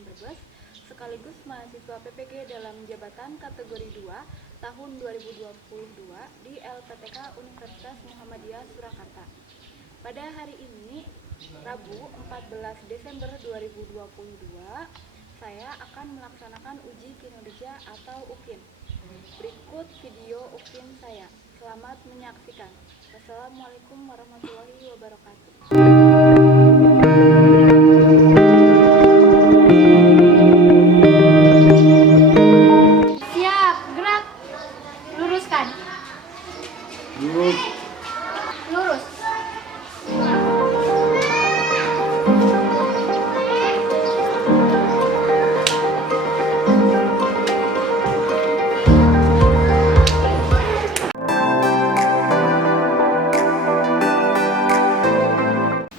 Kabupaten Brebes sekaligus mahasiswa PPG dalam jabatan kategori 2 tahun 2022 di LPTK Universitas Muhammadiyah Surakarta. Pada hari ini, Rabu 14 Desember 2022, saya akan melaksanakan uji kinerja atau UKIN. Berikut video UKIN saya. Selamat menyaksikan. Wassalamualaikum warahmatullahi wabarakatuh. Siap, gerak. Luruskan. Lurus.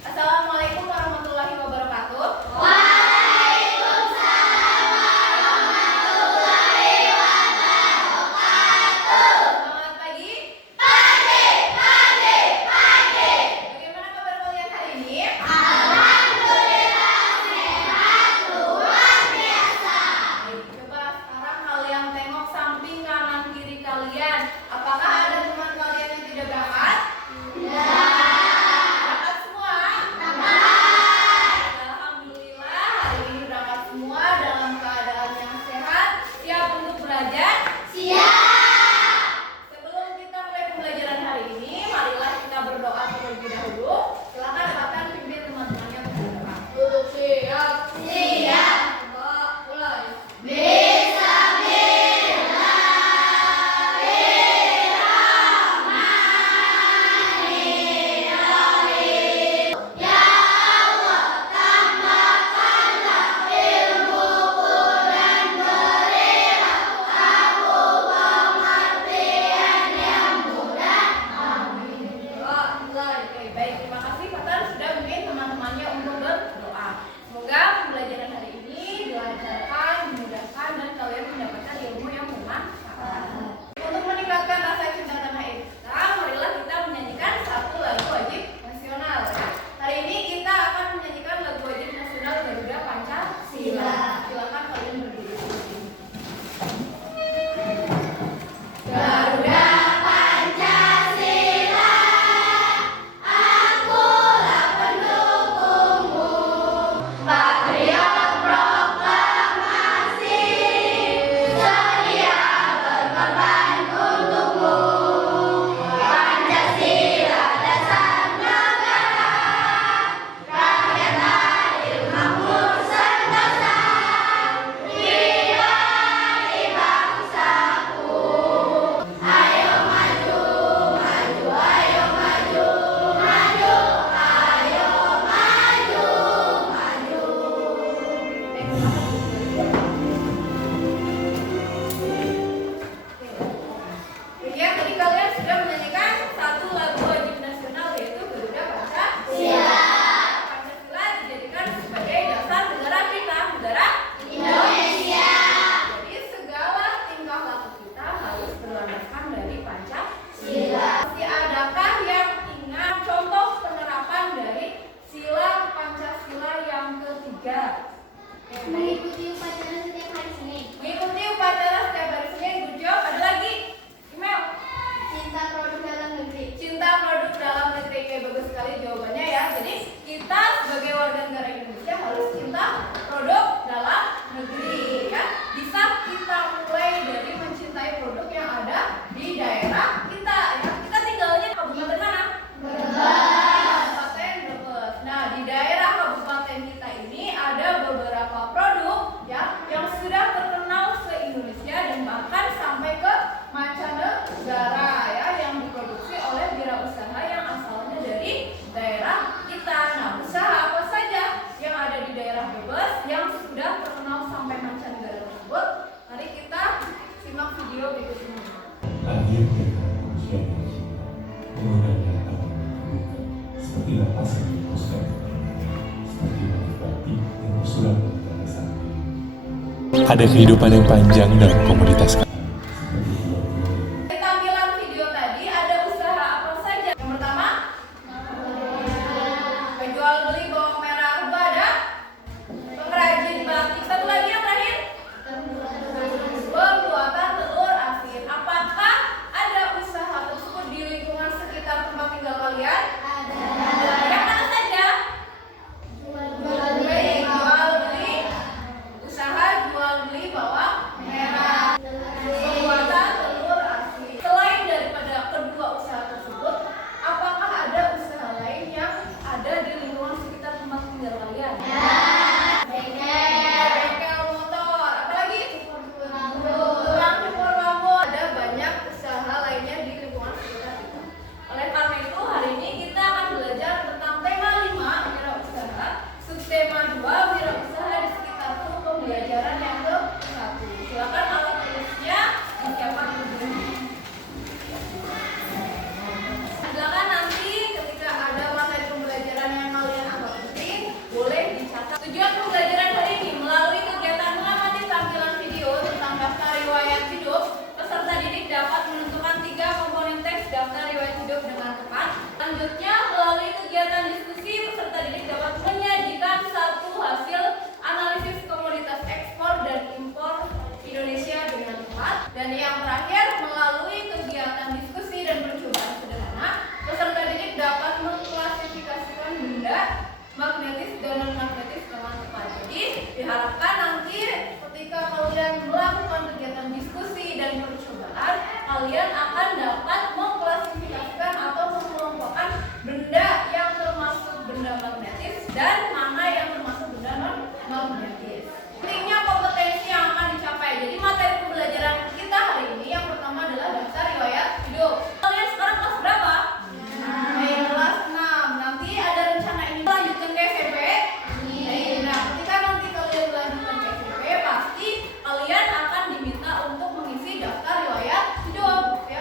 Assalamualaikum warahmatullahi wabarakatuh. Selamat pagi. Bagaimana kabar kalian hari ini? Baik, coba sekarang kalian tengok samping kanan kiri kalian. Apakah ada teman kalian yang tidak berangkat? Berangkat semua? Alhamdulillah, hari ini berangkat semua dalam keadaan yang sehat, siap untuk belajar. Sebelum kita mulai pembelajaran hari ini, marilah kita berdoa terlebih dahulu. Silakan akan pimpin teman-temannya untuk berdoa. Duduk siap. Coba mulai. Oke, baik, terima kasih Fatan sudah memimpin teman-temannya untuk berdoa. Semoga pembelajaran hari ini dilancarkan, dimudahkan, dan kalian mendapatkan ilmu yang bermanfaat. Untuk meningkatkan rasa cinta tanah air kita, marilah kita menyanyikan satu lagu wajib nasional. Hari ini kita akan menyanyikan lagu wajib nasional Garuda Pancasila. Silakan kalian berdiri. Garuda ya, tadi kalian sudah menyanyikan satu lagu wajib nasional yaitu Garuda Pancasila. Pancasila dijadikan sebagai dasar negara kita, negara Indonesia. Jadi segala tingkah laku kita harus berlandaskan dari Pancasila. Masih adakah yang ingat contoh penerapan dari sila Pancasila yang ketiga? Mengikuti upacara setiap hari Senin. Mengikuti upacara setiap hari Senin. Good job. Ada lagi? Email. Cinta produk dalam negeri. Cinta produk dalam negeri. Oke, bagus sekali jawabannya ya. Jadi kita sebagai warga negara Indonesia harus cinta produk dalam negeri ya. Bisa kita mulai dari mencintai produk yang ada di daerah kita ya. Kita tinggalnya di kabupaten mana? Kabupaten Brebes. Nah, di daerah kabupaten kita ini ada beberapa produk ya yang sudah terkenal se-Indonesia dan bahkan sampai ke mancanegara ya, yang diproduksi oleh wirausaha yang asalnya dari daerah kita. Nah, usaha apa saja yang ada di daerah Brebes yang sudah terkenal sampai mancanegara tersebut? Mari kita simak video berikut ini. Hadir dengan ujian yang cinta, penggunaan data terbuka, seperti lapas yang dipuskan, seperti batik yang bersurat dari sakti. Ada kehidupan yang panjang dalam komunitas kami. Di tampilan video tadi ada usaha apa saja? Yang pertama, penjual beli bawang merah. Kedua ada pengrajin batik. pembelajaran yang ke-1. Silakan alat tulisnya disiapkan dulu. Silakan nanti ketika ada materi pembelajaran yang kalian anggap penting, boleh dicatat. Tujuan pembelajaran hari ini melalui kegiatan mengamati tampilan video tentang daftar riwayat hidup, peserta didik dapat menentukan 3 komponen teks daftar riwayat hidup dengan tepat. Selanjutnya, melalui kegiatan diskusi, peserta didik dapat menyajikan satu hasil analisis komoditas ekspor dan impor Indonesia dengan tepat. Dan yang terakhir, melalui kegiatan diskusi dan percobaan sederhana, peserta didik dapat mengklasifikasikan benda magnetis dan non-magnetis dengan tepat. Jadi, diharapkan nanti ketika kalian melakukan kegiatan diskusi dan percobaan, kalian akan dapat mengklasifikasikan atau mengelompokkan benda yang termasuk benda magnetis dan mana yang termasuk benda non-magnetis. Pentingnya kompetensi yang akan dicapai. Jadi materi pembelajaran kita hari ini yang pertama adalah daftar riwayat hidup. Kalian sekarang kelas berapa? Kelas 6. Nanti ada rencana ini lanjutkan ke SMP. Nah, ketika nanti kalian melanjutkan ke SMP, pasti kalian akan diminta untuk mengisi daftar riwayat hidup. Ya,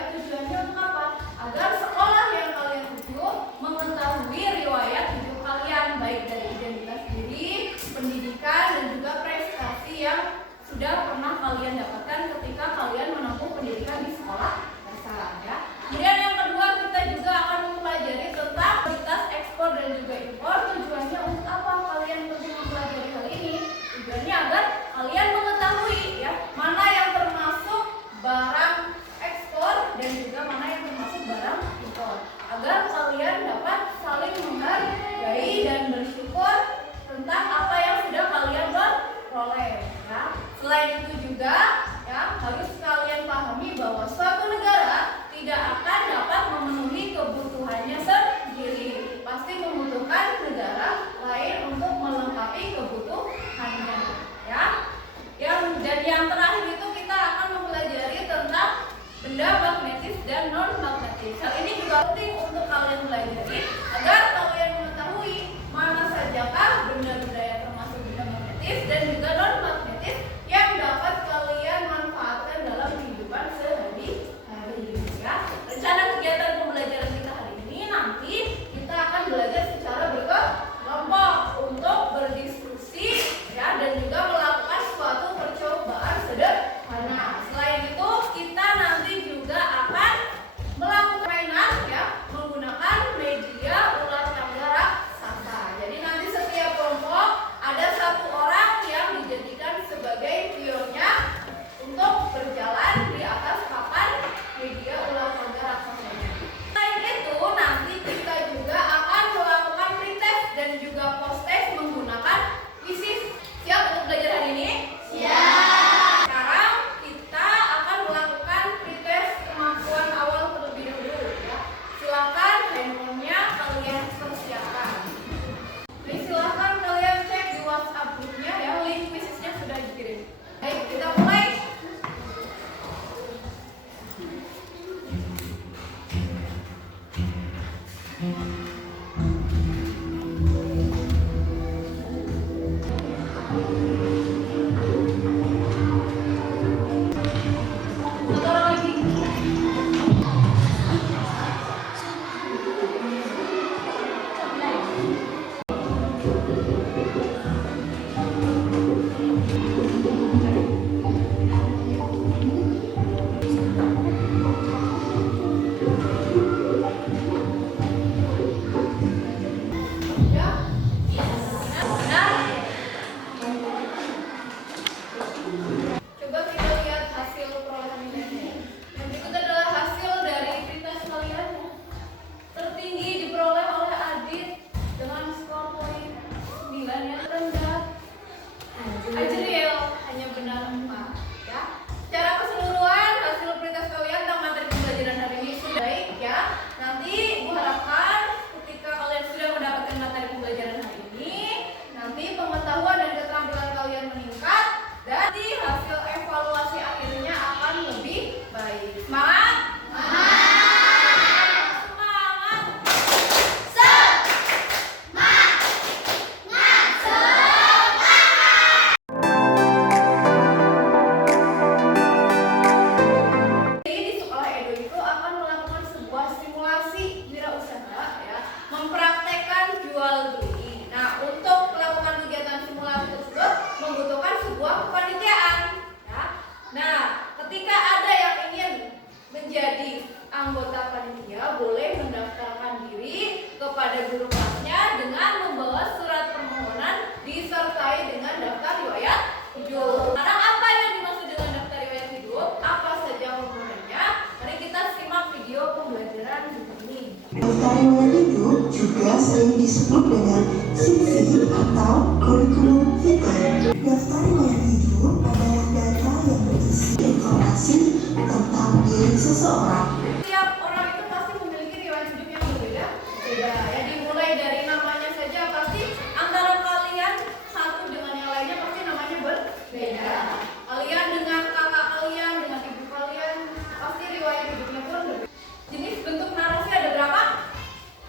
Beda. Kalian dengan kakak kalian, dengan ibu kalian, pasti riwayat hidupnya pun berbeda. Jenis bentuk narasi ada berapa?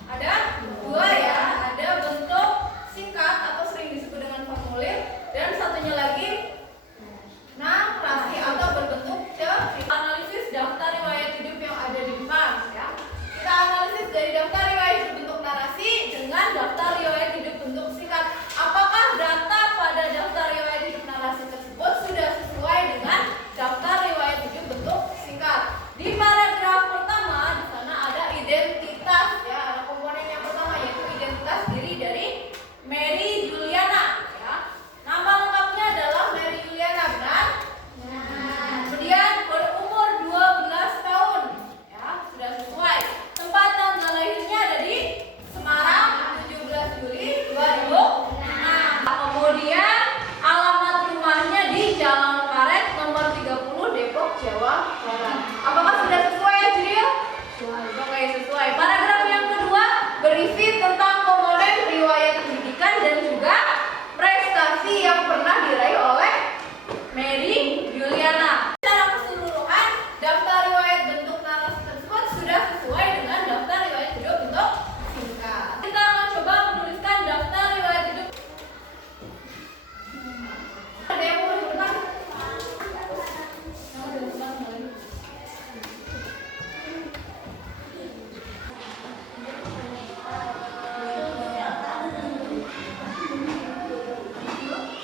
Ada 2 ya. Ada bentuk singkat atau sering disebut dengan formulir, dan satunya lagi narasi atau berbentuk cerita. Analisis daftar riwayat hidup yang ada di depan ya. Kita analisis dari daftar riwayat hidup bentuk narasi dengan daftar riwayat hidup bentuk singkat. Apakah data pada daftar riwayat hidup narasi tersebut sudah sesuai dengan daftar riwayat hidup bentuk singkat? Di paragraf pertama di sana ada identitas ya, ada komponen yang pertama yaitu identitas diri dari Mary Juliana ya. Nama lengkapnya adalah Mary Juliana, benar? Kemudian berumur 12 tahun ya, sudah sesuai. Tempat tanggal lahirnya ada di Semarang 17 Juli 2006. Kemudian alamat rumahnya di Jalan Karet nomor 30 Depok, Jawa Barat. Apakah sudah sesuai ya, Jril? Oke, sesuai. Paragraf yang kedua berisi tentang komponen riwayat pendidikan dan juga prestasi yang pernah diraih oleh Mary Juliana. Secara keseluruhan, daftar riwayat bentuk narasi tersebut sudah sesuai dengan daftar riwayat hidup bentuk singkat. Kita akan coba menuliskan daftar riwayat hidup. Ada yang mau menunjukkan?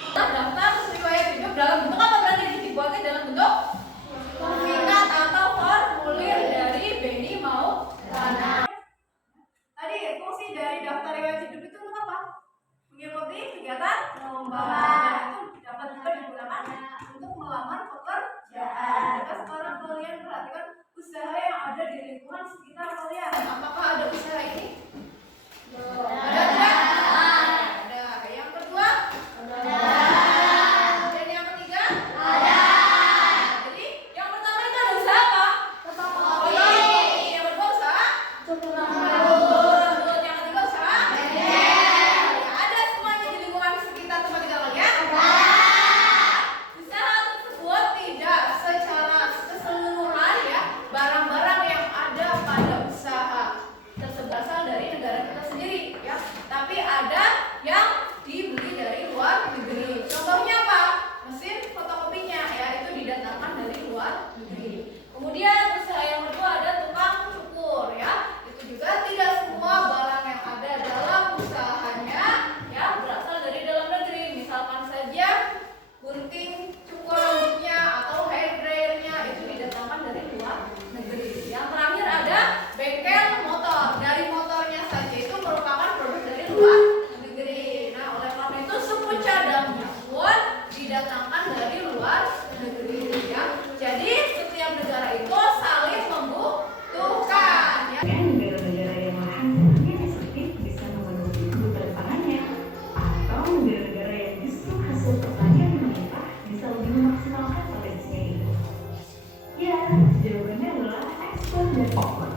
Daftar riwayat hidup dalam bentuk apa, berarti dibuatnya dalam bentuk singkat atau formulir dari Beni Maulana. Tadi fungsi dari daftar riwayat hidup itu untuk apa? Mengikuti kegiatan lomba. Dan itu dapat juga digunakan untuk melamar pekerjaan. Jika sekarang kalian perhatikan usaha yang ada di lingkungan sekitar kalian, apakah ada usaha ini? Ada tidak? Ada. Yang kedua? Dan yang ketiga? Jadi yang pertama itu ada usaha apa? Yang kedua usaha? Yang ketiga usaha? Ada semuanya di lingkungan sekitar tempat tinggal kalian? Usaha tersebut tidak secara keseluruhan ya, barang-barang yang ada pada usaha tersebut berasal dari negara kita sendiri ya, tapi ada yang dibeli dari luar negeri. Contohnya apa? Mesin fotokopinya ya, itu didatangkan dari luar negeri. Kemudian usaha yang kedua ada tukang cukur ya, itu juga tidak semua barang yang ada dalam usahanya ya berasal dari dalam negeri. Misalkan saja gunting cukur rambutnya atau hair dryernya itu didatangkan dari luar negeri. Yang terakhir ada bengkel motor, dari motornya saja itu merupakan produk dari luar negeri. Nah, oleh karena itu suku cadangnya pun didatangkan dari luar negeri ya. Jadi setiap negara itu saling membutuhkan ya. Negara-negara yang lahan sedikit bisa memenuhi kebutuhan pangannya, atau negara-negara yang justru hasil pertanian meningkat bisa lebih memaksimalkan potensinya itu. Ya, jawabannya adalah ekspor dan impor.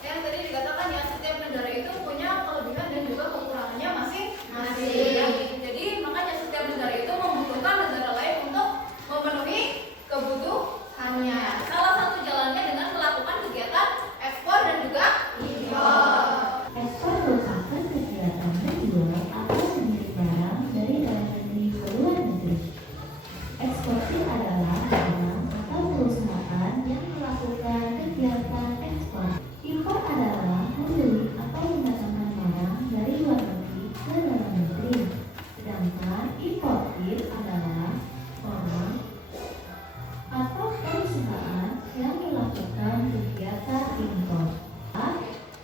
Yang tadi dikatakan ya, setiap negara itu punya kelebihan dan juga kekurangannya masing-masing. Jadi makanya setiap negara itu membutuhkan negara lain untuk memenuhi kebutuhannya. Salah satu jalannya dengan melakukan kegiatan ekspor dan juga impor. Ekspor merupakan kegiatan menjual atau membeli barang dari dalam negeri ke luar negeri. Eksportir adalah orang atau perusahaan yang melakukan kegiatan ekspor. Impor adalah membeli atau mendatangkan barang dari luar negeri ke dalam negeri. Sedangkan importir adalah orang atau perusahaan yang melakukan kegiatan impor.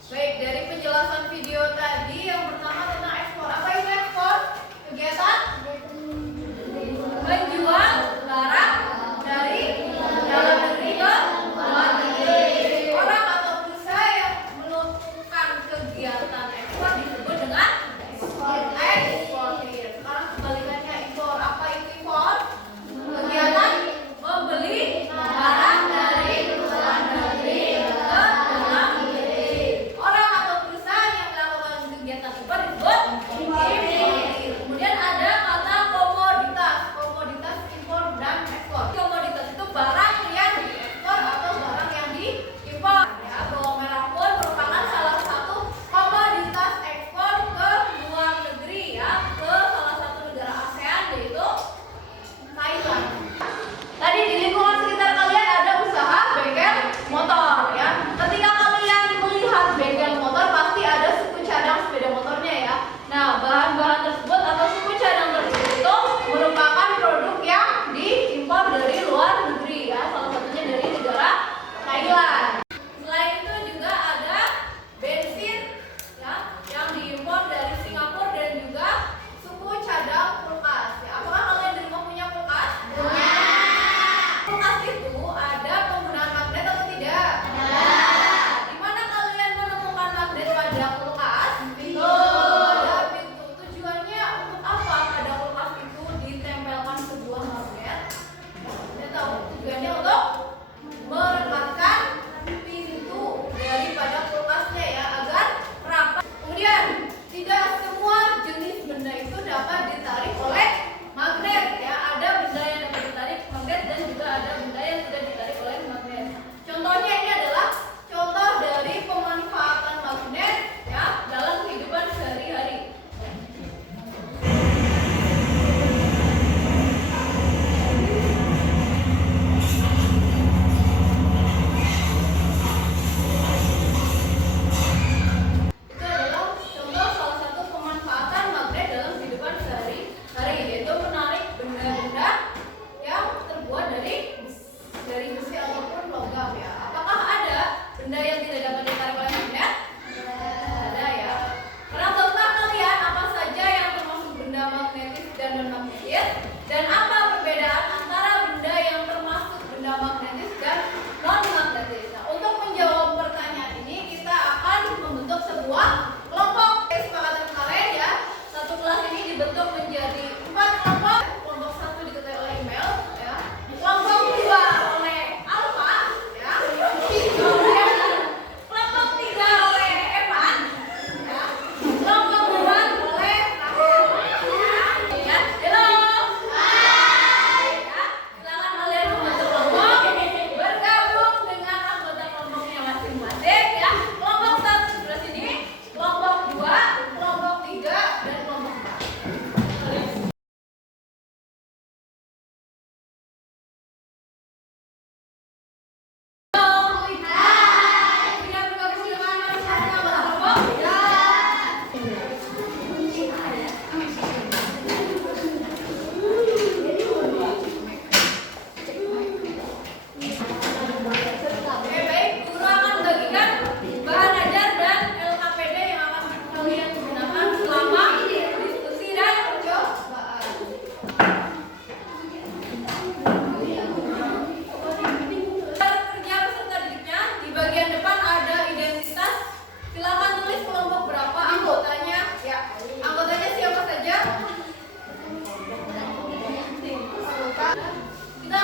Baik, dari penjelasan video tadi yang pertama tentang ekspor. Apa itu ekspor? Kegiatan menjual barang dari dalam negeri ke luar negeri. Orang atau perusahaan yang melakukan kegiatan ekspor disebut dengan eksportir. Sekarang kebalikannya impor.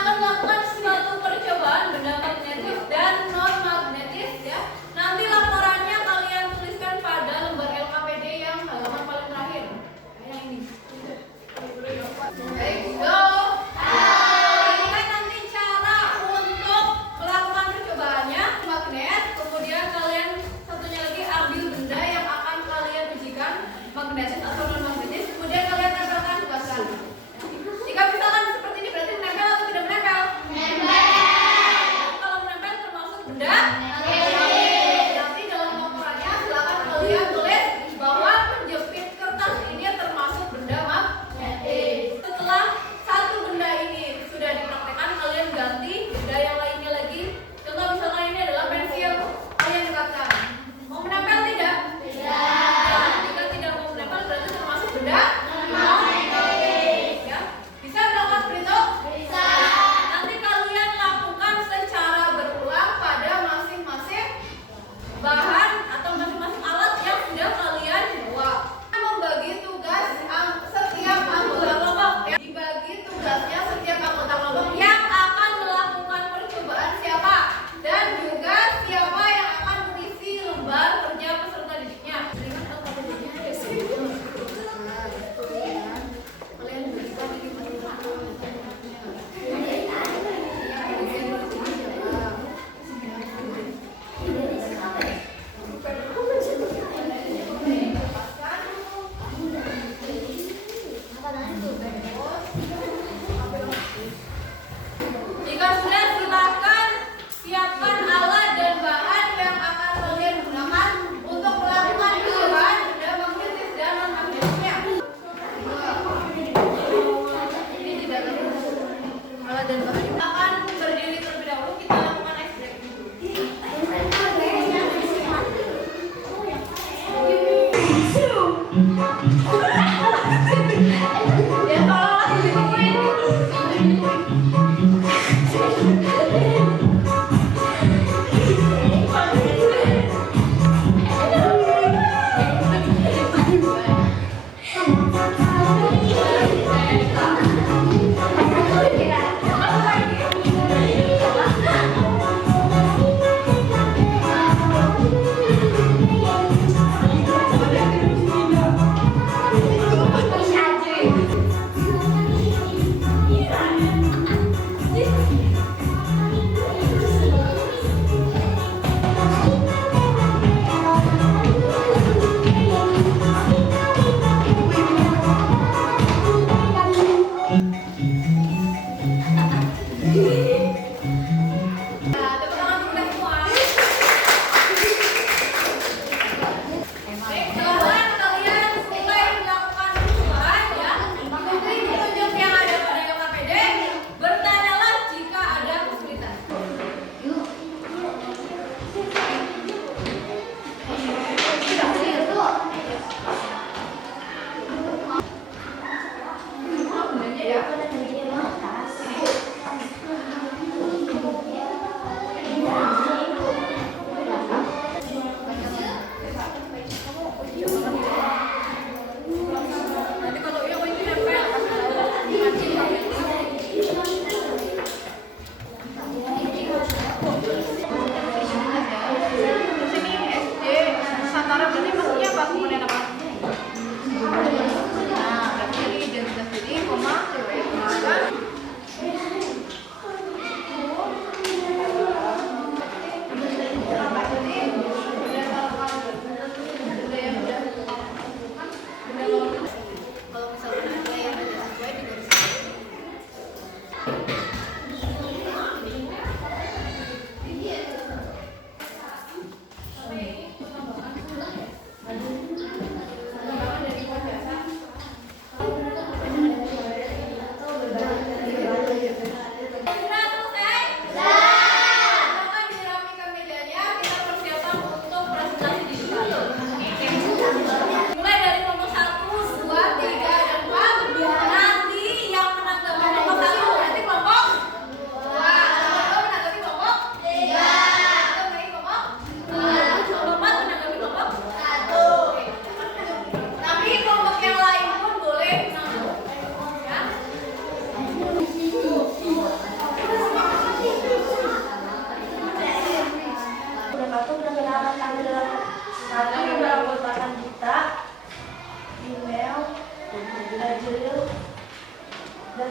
akan melakukan suatu percobaan benda magnetis dan non magnetis ya. Nanti laporannya kalian tuliskan pada lembar LKPD yang halaman paling terakhir. Yang ini. Baik, go. Ini kan nanti cara untuk melakukan percobaannya magnet. Kemudian kalian satunya lagi ambil benda yang akan kalian ujikan magnetis atau non magnetis. Kemudian kalian tempelkan ke kaca. Jika misalkan seperti ini berarti menempel atau tidak menempel? Kalau menempel termasuk benda magnetis. Nanti dalam laporannya silakan kalian tulis bahwa penjepit kertas ini termasuk benda magnetis. Setelah satu benda ini sudah dipraktekkan, kalian ganti benda yang lainnya lagi. Contoh misalkan ini adalah pensil, kalian dekatkan. Mau menempel tidak? Tidak. Jika tidak mau menempel berarti termasuk benda magnetis. Ya. Bisa melakukan seperti itu? Bisa. Nanti kalian lakukan secara berulang pada masing-masing bahan atau masing-masing alat yang sudah kalian bawa. Membagi tugas setiap anggota kelompok. Ya. Dibagi tugasnya setiap anggota kelompok yang akan melakukan percobaan siapa dan juga siapa yang akan mengisi lembar kerja peserta didiknya. Dengan LKPD-nya ya sih. Kalian berikan ini Jika sudah, silakan siapkan alat dan bahan yang akan kalian gunakan untuk melakukan percobaan benda magnetis dan non magnetisnya. Ini tidak alat dan bahan. Kita akan berdiri terlebih dahulu. Kita lakukan ice break. Ya tolong ditungguin. Nah, tepuk tangan untuk kita semua. Baik, silakan kalian mulai melakukan percobaan ya. Ikuti petunjuk yang ada pada LKPD. Bertanyalah jika ada kesulitan. Bendanya ya. Nanti kalau yang ini nempel kasih sini SD Nusantara berarti maksudnya apa? Kemudian apa? Nah, berarti jadi identitas diri, koma, cewek, maka kalau misalkan ada yang tidak sesuai digarisbawahi. Sudah selesai? Silakan dirapikan mejanya, kita persiapan untuk presentasi digital. Mulai dari kelompok 1, 2, 3, dan 4. Nanti yang menang kelompok 1 nanti kelompok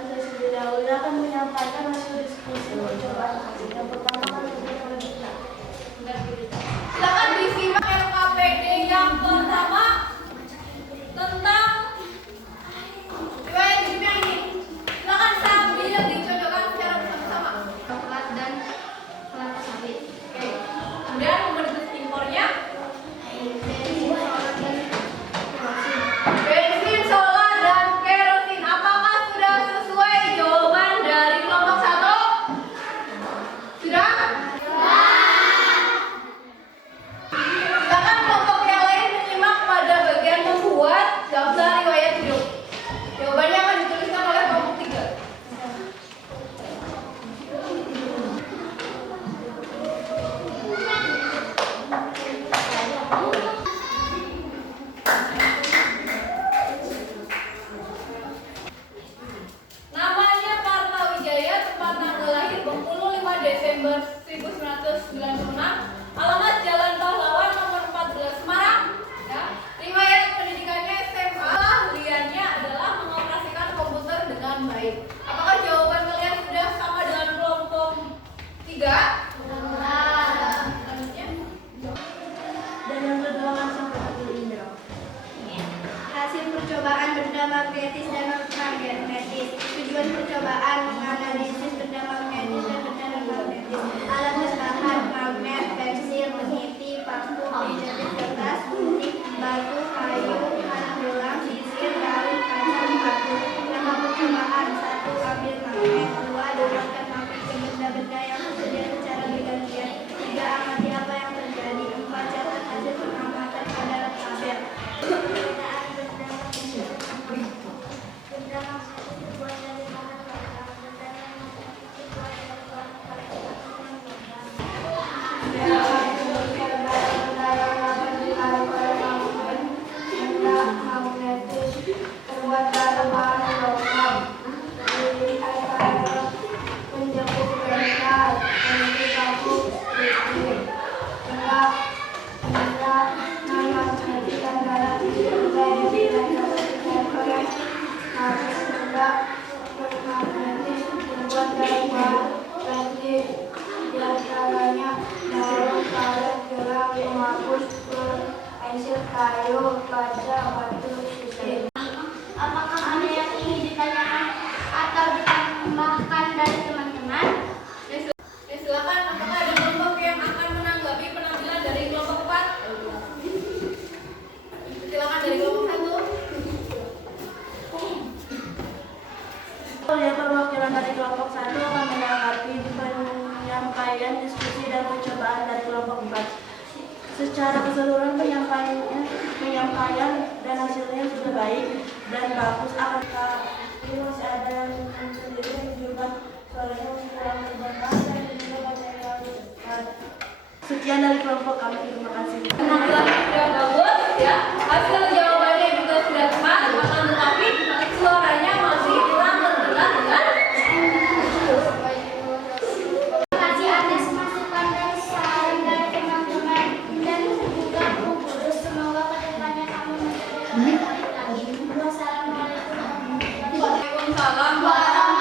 Dan saya sendiri Aulia akan menyampaikan hasil diskusi percobaan yang pertama kan kita. Silakan disimak LKPD yang pertama tentang riwayat hidup yang ini. Silakan sambil dicocokkan secara bersama-sama. Coklat dan kelapa sawit. Oke. Kemudian membentuk impornya bensin, solar, dan kerosin. Apakah sudah sesuai jawaban dari kelompok 1? Sudah? Silakan kelompok yang lain menyimak pada bagian membuat daftar riwayat hidup. Jawabannya akan dituliskan oleh kelompok 3. Namanya Kartawijaya, tempat tanggal lahir Bengkulu 5 Desember 1996, alamat Jalan Pahlawan nomor 14 Semarang. Ya. Riwayat pendidikannya SMA. Ahliannya adalah mengoperasikan komputer dengan baik. Apakah jawaban kalian sudah sama dengan kelompok 3? Selanjutnya. Dan yang kedua langsung ke Indra. Hasil percobaan benda magnetis dan non-magnetis. Tujuan percobaan menganalisis benda magnetis dan benda non-magnetis. Alat bahan magnet, pensil, peniti, paku, penjepit kertas, gunting, batu, kayu, anak gelang, sisir, daun, kaca, batu. Nama percobaan: 1. Ambil magnet. 2. Dapatkan magnet ke benda-benda yang tersedia secara bergantian. 3. Amati apa yang terjadi. 4. Catat hasil pengamatan pada tabel. Penggunaan benda magnetis. Benda magnetis dibuat dari bahan logam. Benda non-magnetis dibuat dari bahan benda magnetis terbuat dari bahan logam. Penjepit metal, peniti paku, listrik. Benda non-magnetis adalah benda yang tidak benda non-magnetis terbuat dari bahan plastik. Di antaranya daun, karet, gelang, penghapus, pensil, kayu, kaca, batu, sisir. Apakah ada yang ingin ditanyakan atau ditambahkan dari teman-teman? Silakan, apakah ada kelompok yang akan menanggapi penampilan dari kelompok 4? Silakan dari kelompok 1. Yang perwakilan dari kelompok 1 akan menanggapi penyampaian diskusi dan percobaan dari kelompok 4. Secara keseluruhan penyampaian dan hasilnya sudah baik dan bagus. Akan ini masih ada yang sendiri juga soalnya kurang terbatas dan juga banyak yang cepat. Sekian dari kelompok kami, terima kasih. Penampilan sudah bagus ya. Hasil jawabannya juga sudah tepat, akan tetapi suaranya masih kurang terdengar dengan Terima kasih atas masukan dan saran dari teman-teman dan juga Bu Guru. Semoga kedepannya kamu menjadi lebih baik lagi. Wassalamualaikum warahmatullahi wabarakatuh. Waalaikumsalam.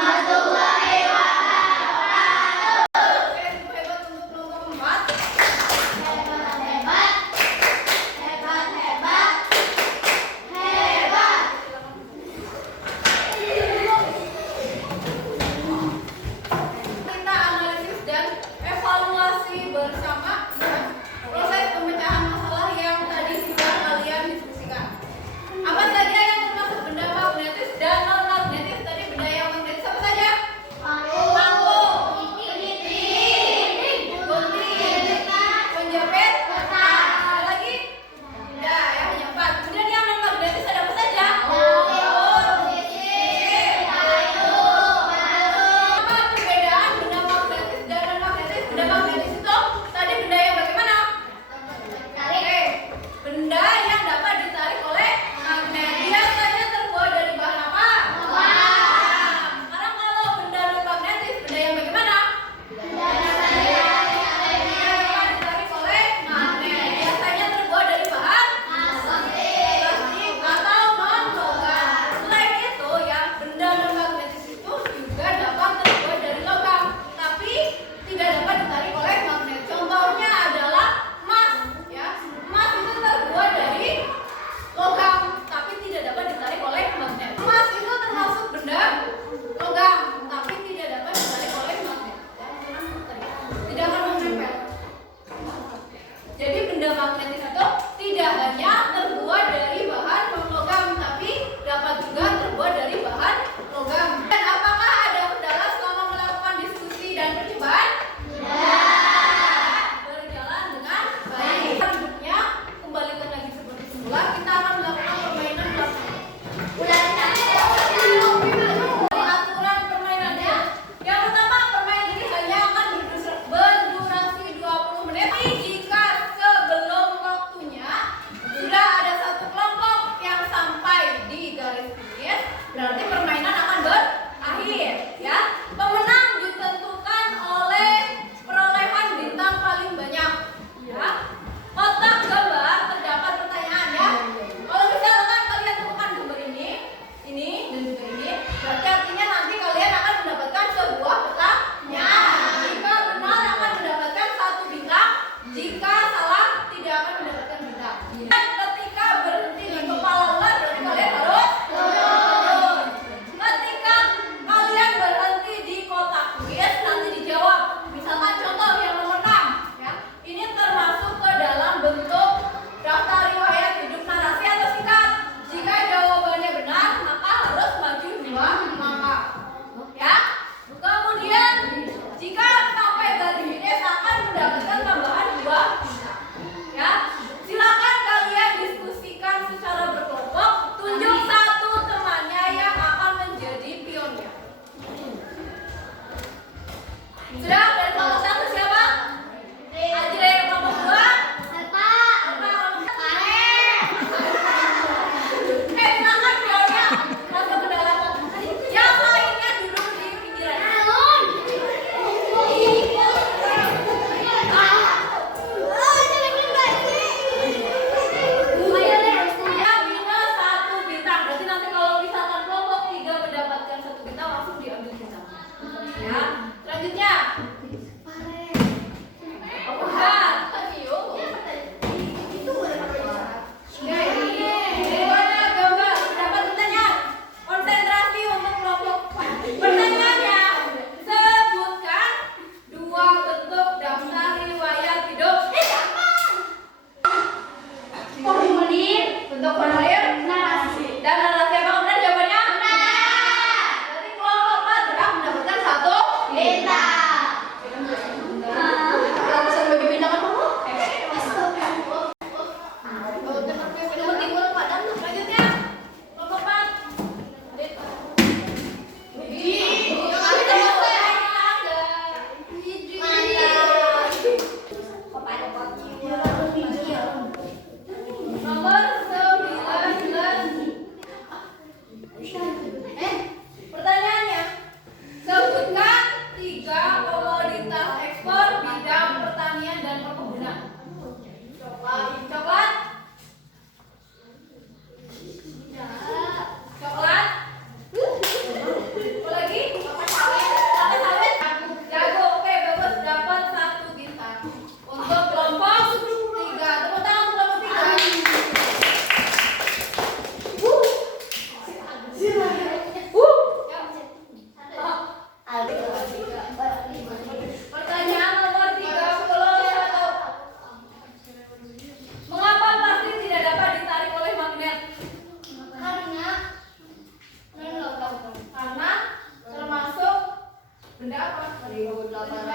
Benda.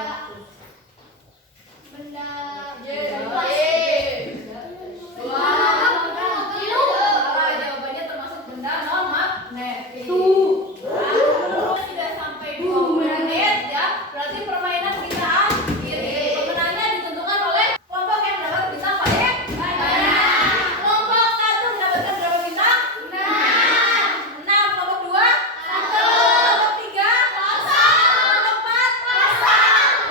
Jawabannya termasuk benda non magnetis. Sudah sampai 2 menit ya. Berarti permainan kita akhiri. Pemenangnya ditentukan oleh kelompok yang mendapat bintang paling banyak. Kelompok 1 mendapatkan berapa bintang? 6. Kelompok 2? 1. Kelompok 3? 0. Kelompok 4? 0.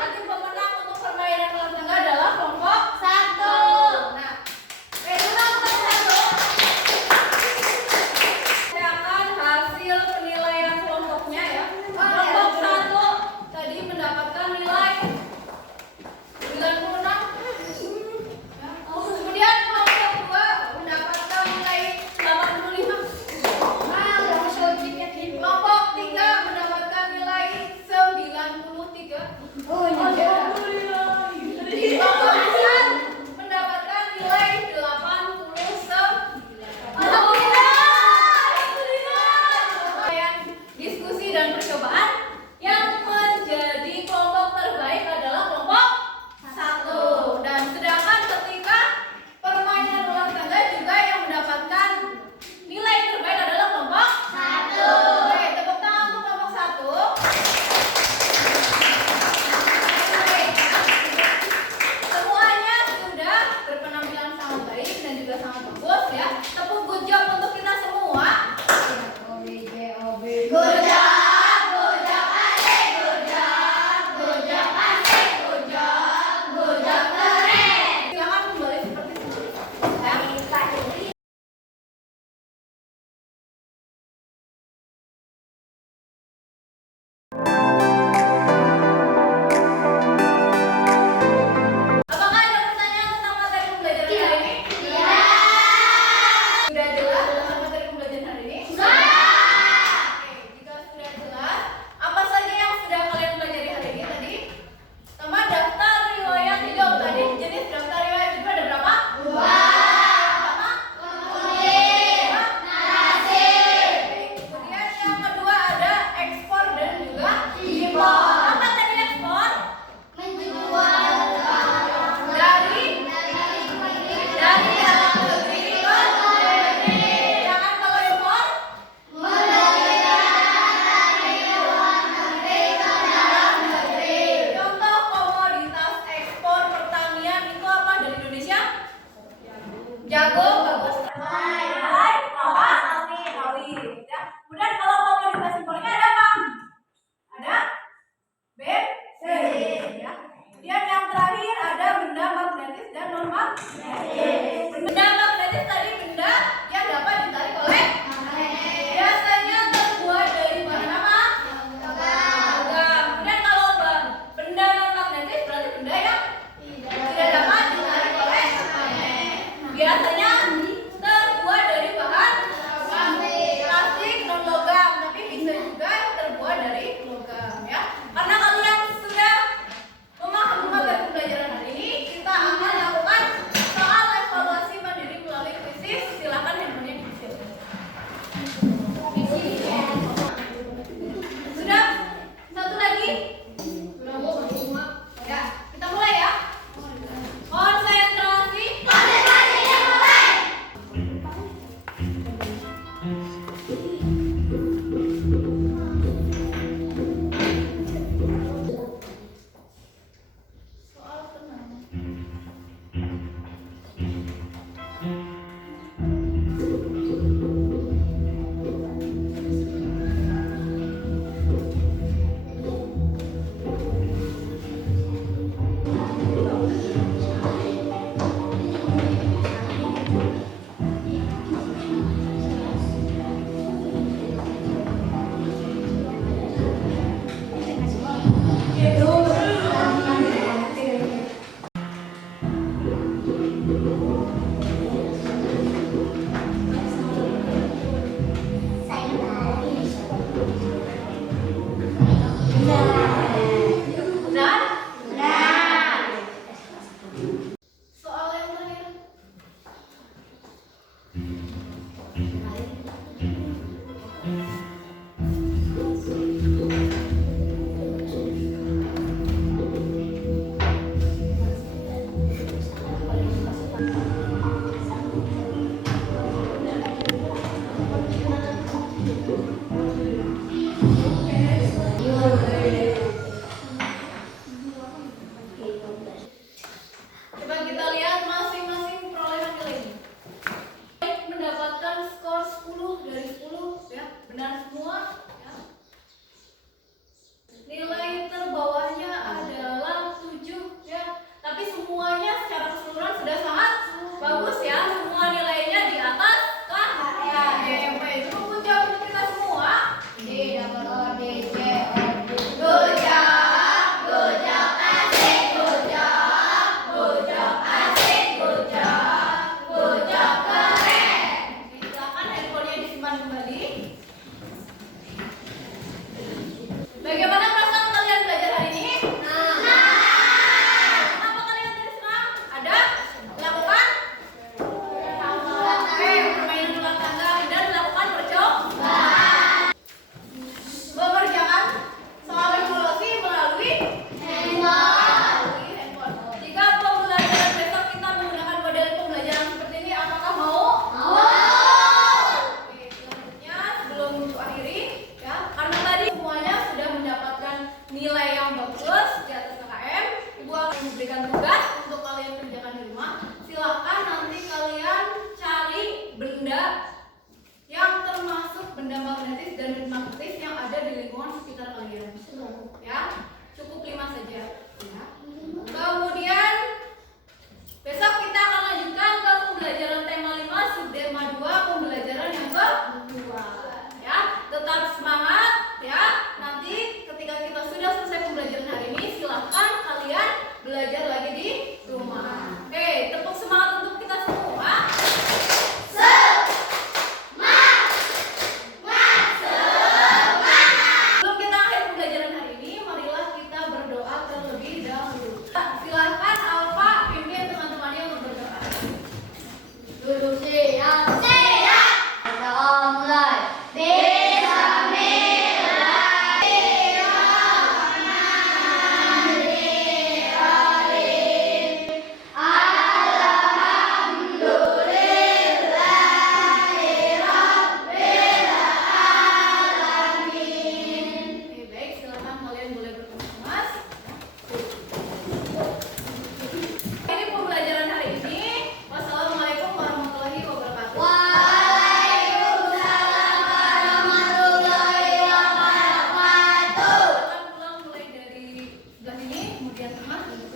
Kemudian emas untuk